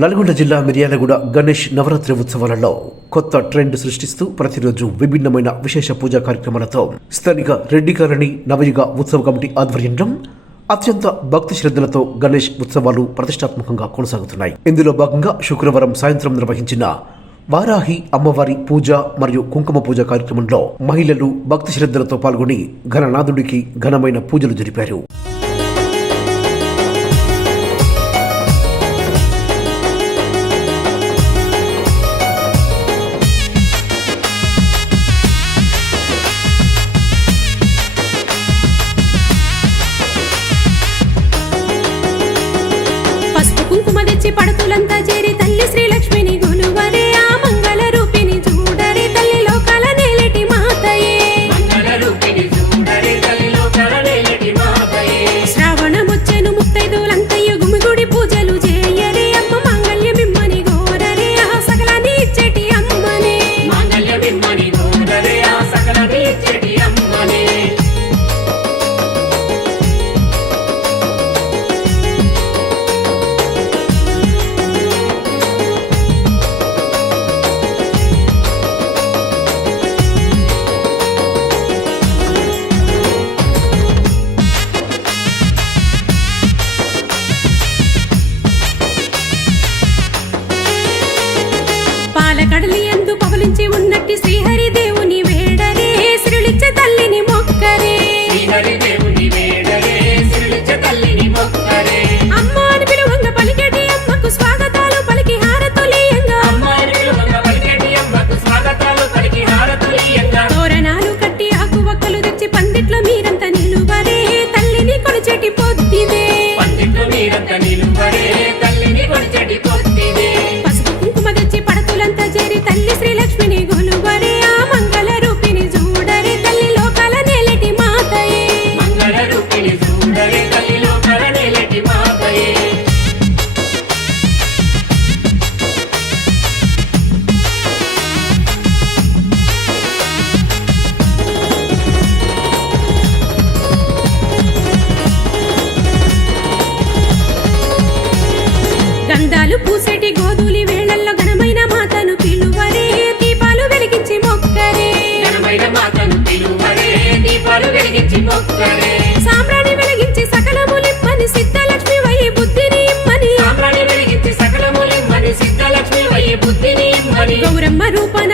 నల్గొండ జిల్లా మిర్యాలగూడ గణేష్ నవరాత్రి ఉత్సవాలలో కొత్త ట్రెండ్ సృష్టిస్తూ ప్రతిరోజు విభిన్నమైన విశేష పూజా కార్యక్రమాలతో స్థానిక రెడ్డి కాలనీ నవయుగ ఉత్సవ కమిటీ ఆధ్వర్యంలో అత్యంత భక్తి శ్రద్ధలతో గణేష్ ఉత్సవాలు ప్రతిష్టాత్మకంగా కొనసాగుతున్నాయి. ఇందులో భాగంగా శుక్రవారం సాయంత్రం నిర్వహించిన వారాహి అమ్మవారి పూజ మరియు కుంకుమ పూజ కార్యక్రమంలో మహిళలు భక్తి శ్రద్ధలతో పాల్గొని ఘననాథుడికి ఘనమైన పూజలు జరిపారు. కుంకుమ తెచ్చి చేరి తల్లి శ్రీలక్ష్మి que sí. గంధాలు పూసేటి గోధులి వేళల్లో ఘనమైన మాతను పిలువరే దీపాలు వెలిగించి మొక్కరే. ఘనమైన మాతను పిలువరే దీపాలు వెలిగించి మొక్కరే. సామ్రాణి వెలిగించి సకలములిమ్మని సిద్ధలక్ష్మి వై బుద్ధిని ఇమ్మని. సామ్రాణి వెలిగించి సకలములిమ్మని సిద్ధలక్ష్మి వయ్యి బుద్ధిని ఇమ్మని. గౌరమ్మ రూపన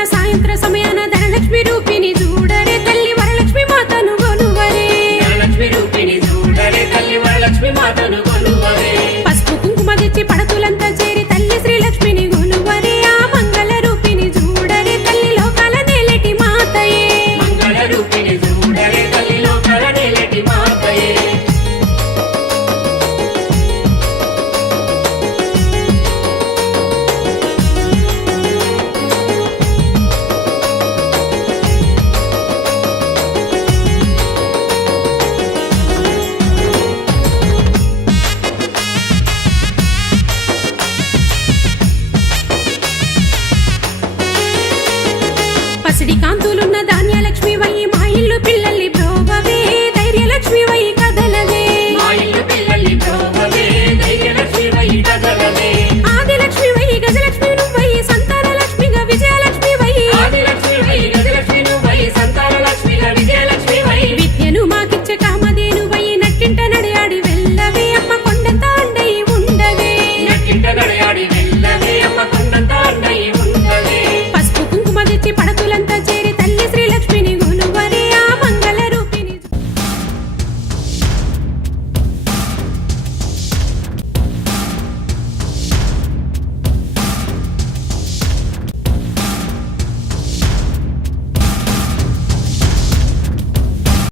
పసిడి కాంతులున్న ధాన్యలక్ష్మి